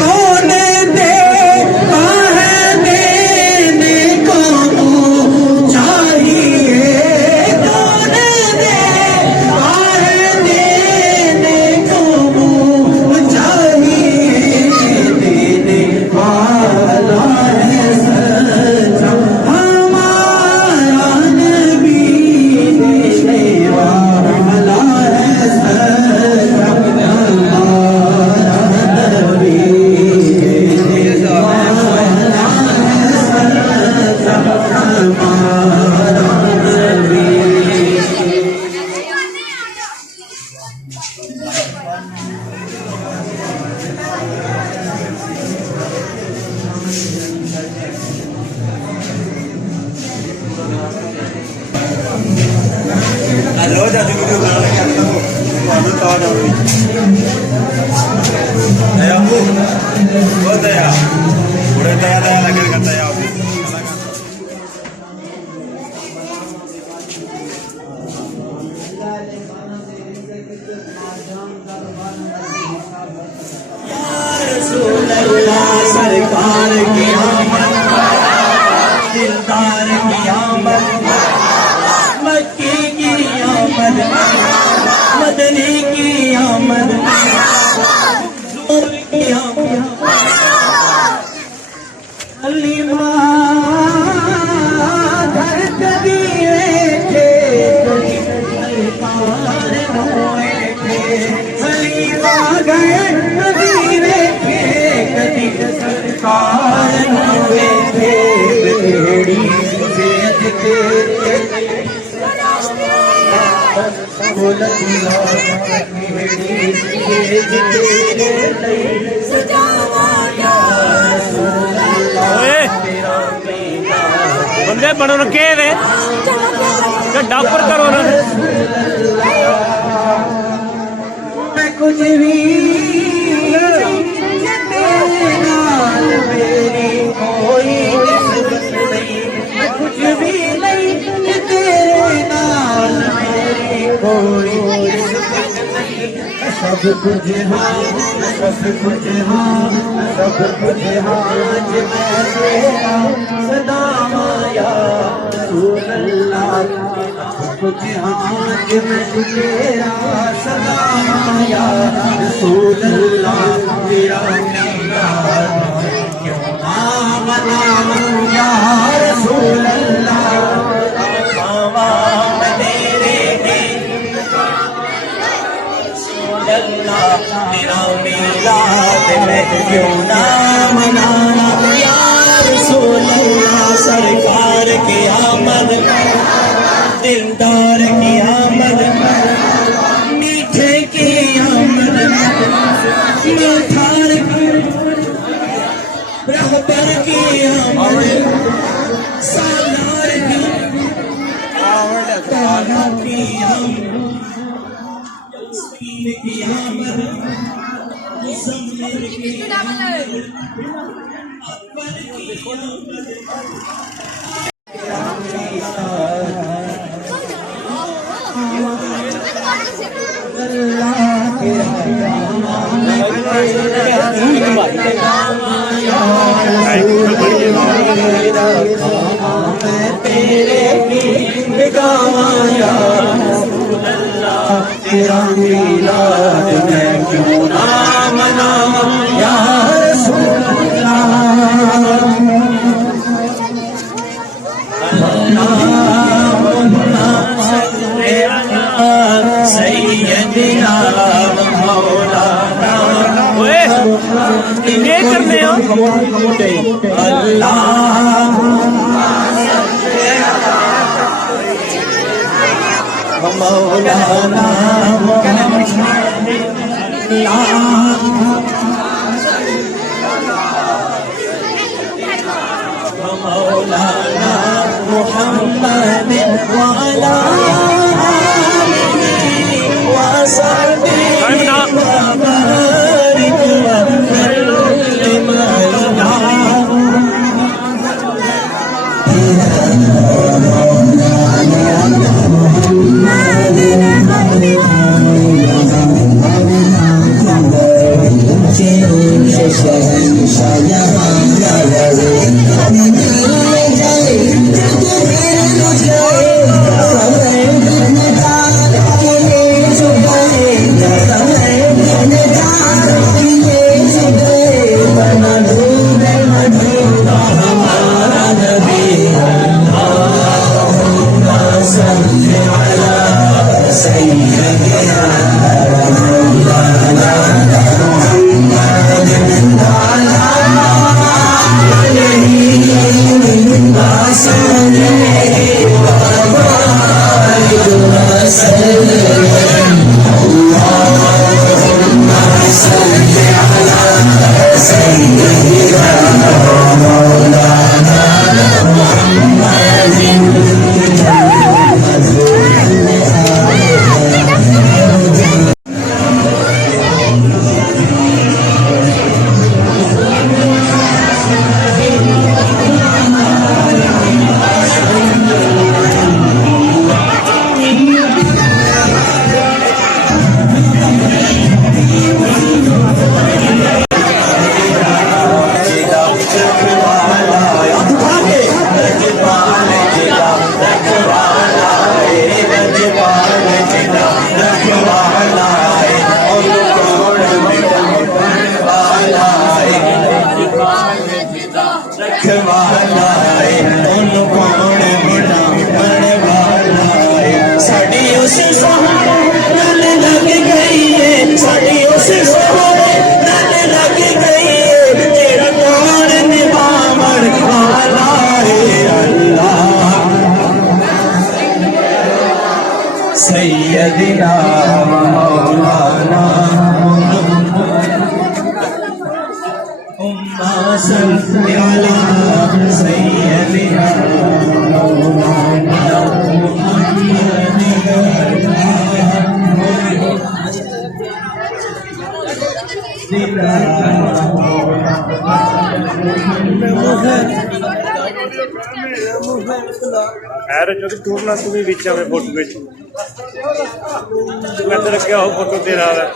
कौन दे देने को चाहिए, कौन दे देने को चाहिए, देने वाला है सच्चा हमारा नबी, देने वाला है सच्चा हमारा नबी, देने वाला है सच्चा हमारा नबी। रोज आज वीडियो बना लगे आपको बहुत तो ना हुई दया को बहुत दया बड़े दया दया लगे करता है आप सरकार की आमद, दिलदार की आमद, मक्की की आमद, मदनी की आमद, की आमद, हलीमा घर कभी थे, सरकार हुए थे, हलीमा घर कभी थे, कभी सरकार हुए थे, बेड़ी सेहत के बंदे बनो रखे वे डापर करो ना मैं कुछ भी नाल मेरी कोई निस्बत नहीं, मैं कुछ भी नहीं तेरे नाल मेरी कोई निस्बत नहीं, सब कुछ हाँ, सब कुछ हाँ, सब कुछ हाँ, मैं तेरा सदा माया रसूल अल्लाह, सब कुछ हाँ, मैं तेरा सदा माया रसूल अल्लाह, तेरा क्यों ना मनाऊं या रसूल अल्लाह, मावा तेरे तेरा मिलाद में क्यों ना मनाना या रसूल अल्लाह, सरकार की आमद, दिलदार की आमद, मीठे की आमद, मीठार की रहबर की आमद, सालार की तारा की आमद, यासीन की आमद, मुज़म्मिल की आमद, अकबर की आमद। तेरा मिलाद मैं क्यों ना मनाऊं या रसूल अल्लाह, सैयदना मौलाना ये करने हो अल्लाह, मौलाना मौलाना मुहम्मद वाला سيدنا ومولانا اللهم صل على سيدنا ومولانا ਐਰ ਜਦੋਂ ਟੂਰਨਾ ਤੂੰ ਵੀ ਵਿੱਚ ਆਵੇ ਫੋਟੋ ਵਿੱਚ ਮੈਂ ਤੇ ਰੱਖਿਆ ਉਹ ਫੋਟੋ ਤੇਰਾ ਵਾਲਾ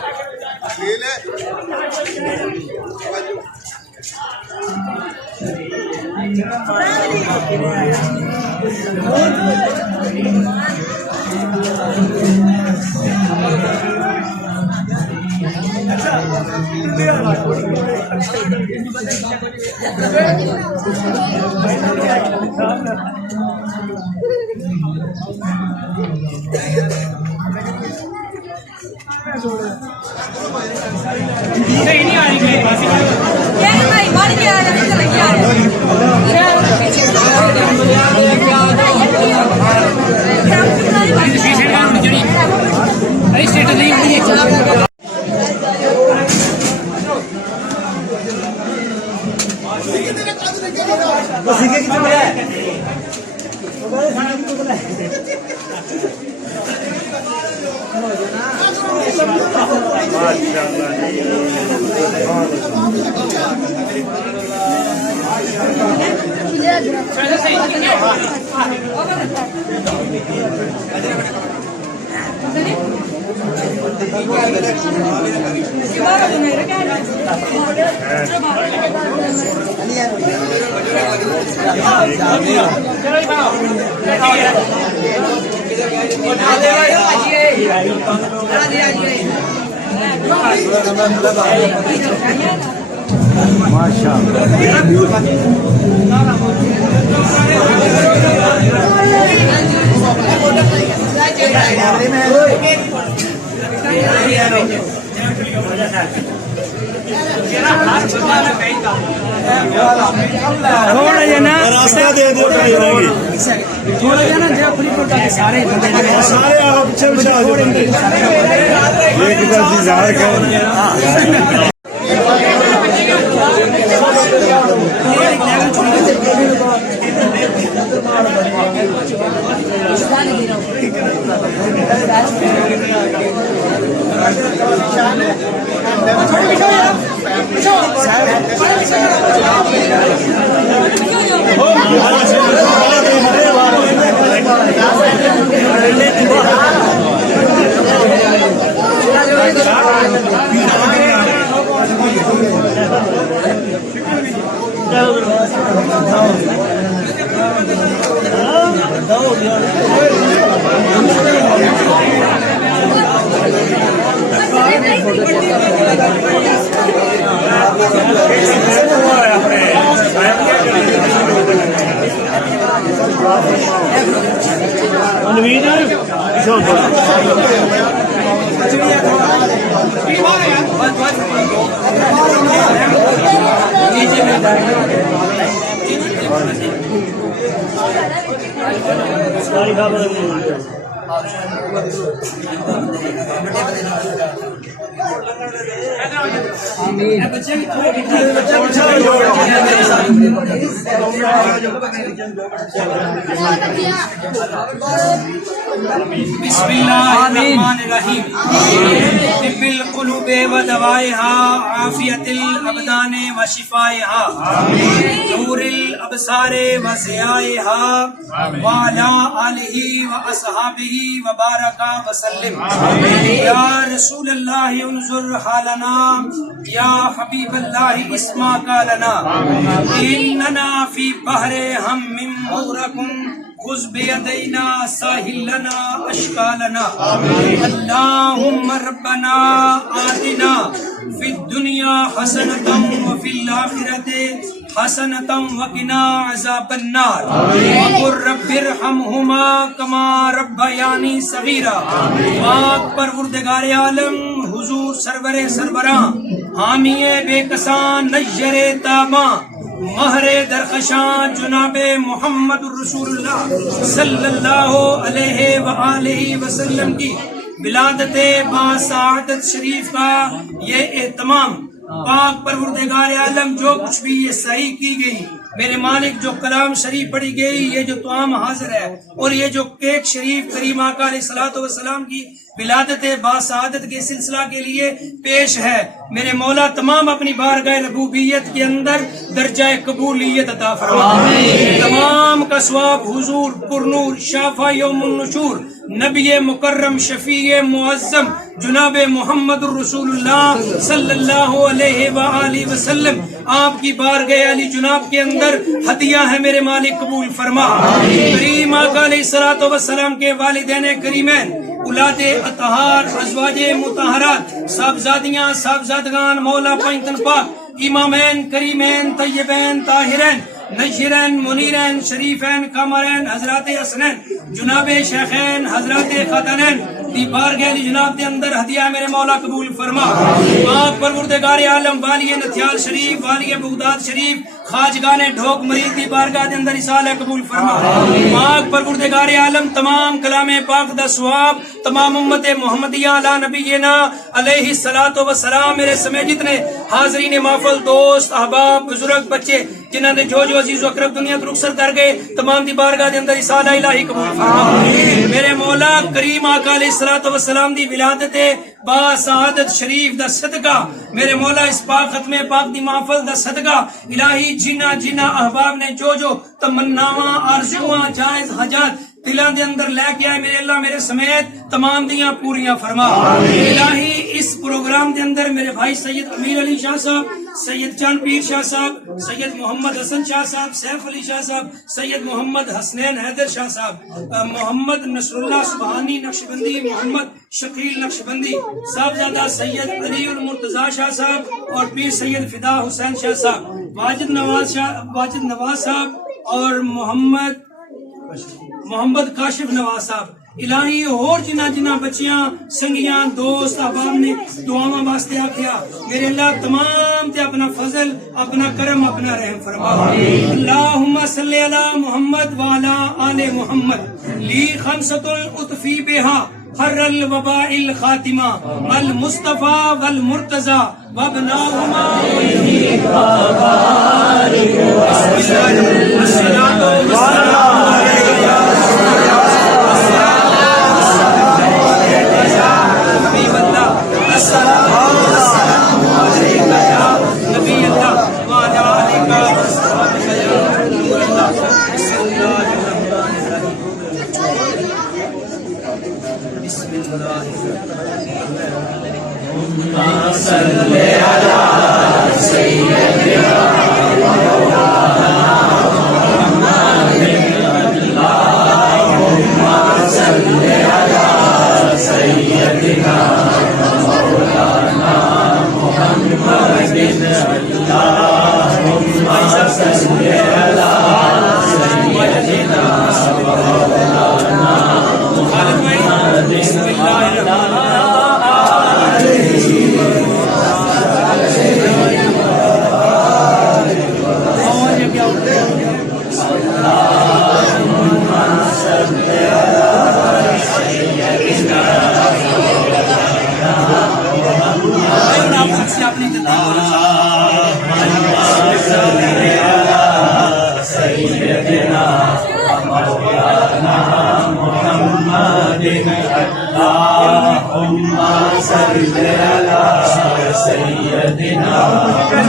नहीं आ रही भाई मर गया थोड़ा जना रास्ता दे दो थोड़ा जना फरीदकोट के सारे सारे आप पीछे पीछे आ जाओ एक दर्जी ज़ाहिर कर Thank you. बिस्मिल्लाहिर्रहमानिर्रहीम तिब्बिल क़ुलूबि व दवाइहा आफियतिल अबदानि व शिफाइहा नूरिल अबसारि व ज़ियाइहा व अला आलिहि व अस्हाबिहि व बारका व सल्लिम या रसूलल्लाहि उन्ज़ुर हालना या हबीबल्लाहि इस्मा कालना इन्नना फी बहरे हम मिन मुग़रक़ुन खुज़ बियदैना साहिलना अश्कालना अल्लाहुम्मा रब्बना आतिना फिद दुनिया हसनतम व फिल आखिरति हसनतम व किना अज़ाबन्नार वक़ुर रब्बिरहमहुमा कमा रब्बयानी सगीरा। पाक परवरदिगार आलम हुजूर सरवरे सरबरां हामिए बेकसान नय्यरे ताबा महरे दरखशां जुनाबे मोहम्मदुर रसूलुल्लाह सल्लल्लाहु अलैहि व आलिहि वसल्लम की विलादते बासादत शरीफ का ये एहतमाम पाक परवरदिगार आलम जो कुछ भी ये सही की गई मेरे मालिक जो कलाम शरीफ पढ़ी गई ये जो तुआम हाजिर है और ये जो केक शरीफ करीम आका अलैहिस्सलातु वस्सलाम की विलादत बासादत के सिलसिला के लिए पेश है। मेरे मौला तमाम अपनी बारगाह रबूबियत के अंदर दर्जा कबूलियत अता फरमा। तमाम का सवाब हुजूर पुरनूर शाफा यौमुन नुशूर नबी मुकर्रम शफी मुअज्जम जुनाबे मोहम्मदुर रसूलुल्लाह सल्लल्लाहु अलैहि व आलिहि वसल्लम आपकी बारगाह अली जुनाब के अंदर हदिया है मेरे मालिक कबूल फरमा। करीम आका अलैहिस्सलातु वस्सलाम के वालिदैन करीमैन औलादे अतहार अज़वाजे मुतहरात साहबजादियां साहबजादगान मौला पैंतन पाक इमामैन करीमैन तय्यबैन ताहिरैन नशीरैन मुनीरैन शरीफैन कमरैन हजरत हसनैन जुनाबे शेखैन हजरत खतनैन दी बारगाह जुनाब के अंदर हदिया मेरे मौला कबूल फरमा। पाक परवरदिगार आलम वाली नथियाल शरीफ वाली बगदाद शरीफ खाजगाने ढोक मरीद दी बारगाह के अंदर इसाला कबूल फरमा। पाक परवरदिगार आलम तमाम कलामे पाक दा सवाब तमाम उम्मत मोहम्मदिया अला नबीना अलैहि सलातो व सलाम मेरे समेत जितने हाजरीन महफिल दोस्त अहबाब बुजुर्ग बच्चे जिन्होंने जो अजीज अकरब दुनिया को रुखसत कर गए तमाम दी बारगाह के अंदर इसाला इलाही कबूल फरमा। मेरे मौला करीम आका अलैहिस्सलातु वस्सलाम दी विलादत बासादत शरीफ दा सदका मेरे मौला इस पाक खत्मे पाक दी महफिल दा सदका इलाही जिन्ना जिन्ना अहबाब ने जो तमन्नावां आरज़ुआं जायज हजात दिलों के अंदर लेके आए मेरे अल्लाह मेरे समेत तमाम दियां पूरियां फरमा। इलाही इस प्रोग्राम के अंदर मेरे भाई सैयद अमीर अली शाह साहब सैयद चांद पीर शाह साहब सैयद मोहम्मद हसन शाह साहब सैफ अली शाह साहब सैयद मोहम्मद हसनैन हैदर शाह साहब मोहम्मद नसरुल्लाह सुबहानी नक्शबंदी मोहम्मद शकील नक्शबंदी साहबजादा सैयद अली उल मुर्तजा शाह साहब और पीर सैयद फिदा हुसैन शाह साहब वाजिद नवाज साहब और मोहम्मद काशिफ नवाज साहब इलाही और जिन्ना जिन्ना बच्चियां संगियां दोस्त अहबाब ने दुआवां वास्ते आखिया मेरे अल्लाह तमाम ते अपना फजल अपना करम अपना रहम फरमा। अल्लाहुम्मा सल्ली अला मुहम्मद व अला आले मुहम्मद ली खमसतुल उतफी बिहा हर्रल वबाइल खातिमा अल मुस्तफा वल मुर्तजा वबनाहुमा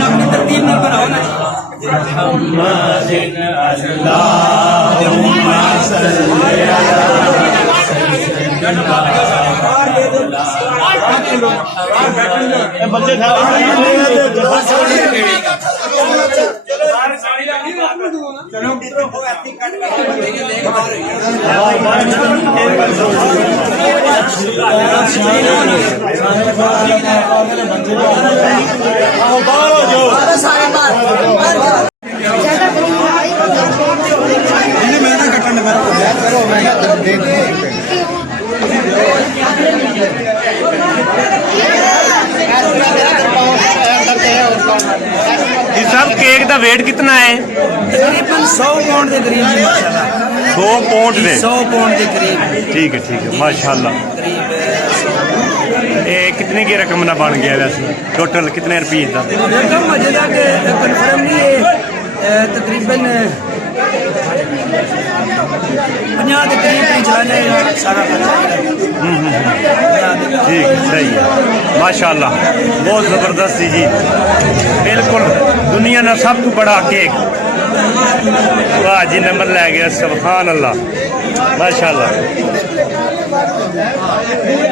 अपनी तरतीब में बनाओ ना जी साहब केक का वेट कितना है? तकरीबन 100 पाउंड के करीब है माशाल्लाह 100 पाउंड दे 100 पाउंड के करीब ठीक है माशाल्लाह। करीब ये कितने की रकम ना बन गया वैसे टोटल कितने रुपये का? रकम अजे तक कन्फर्म नहीं है तकरीबन 50 के करीब चलाने सारा ठीक सही है माशाल्लाह बहुत ज़बरदस्त जी बिल्कुल दुनिया का सब तो बड़ा केक वाह जी नंबर लै गया सुभान अल्लाह माशाल्लाह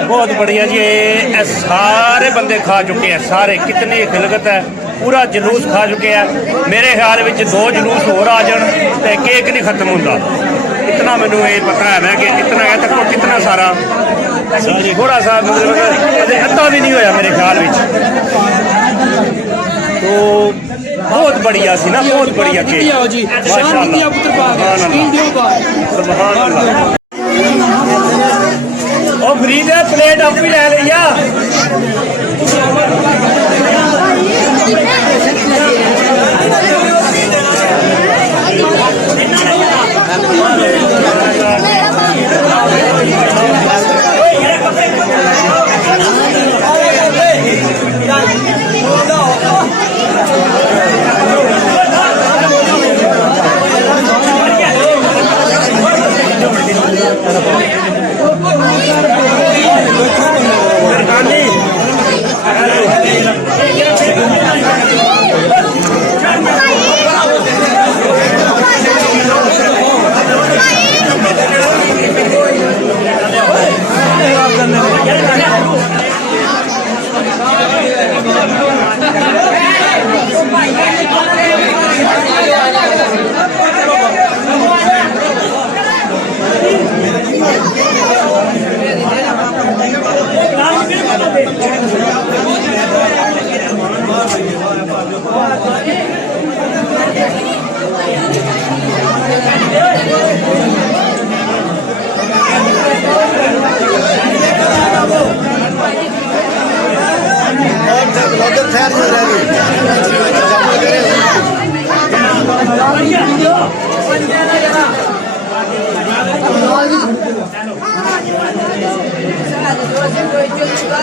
बहुत बढ़िया जी ये सारे बंदे खा चुके हैं सारे कितनी खिलगत है पूरा जलूस खा चुके हैं मेरे ख्याल में 2 जलूस होर आ जान तो केक नहीं खत्म होता इतना मैनू ये पता है ना कि इतना है तक कितना सारा थोड़ा सा मतलब अद्धा भी नहीं होया मेरे ख्याल में तो बहुत बढ़िया सी ना बहुत बढ़िया केक माशाल्लाह सुभान अल्लाह ओ फ्री दे प्लेट आप भी ले लिया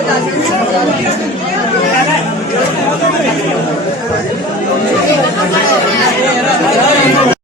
Gracias.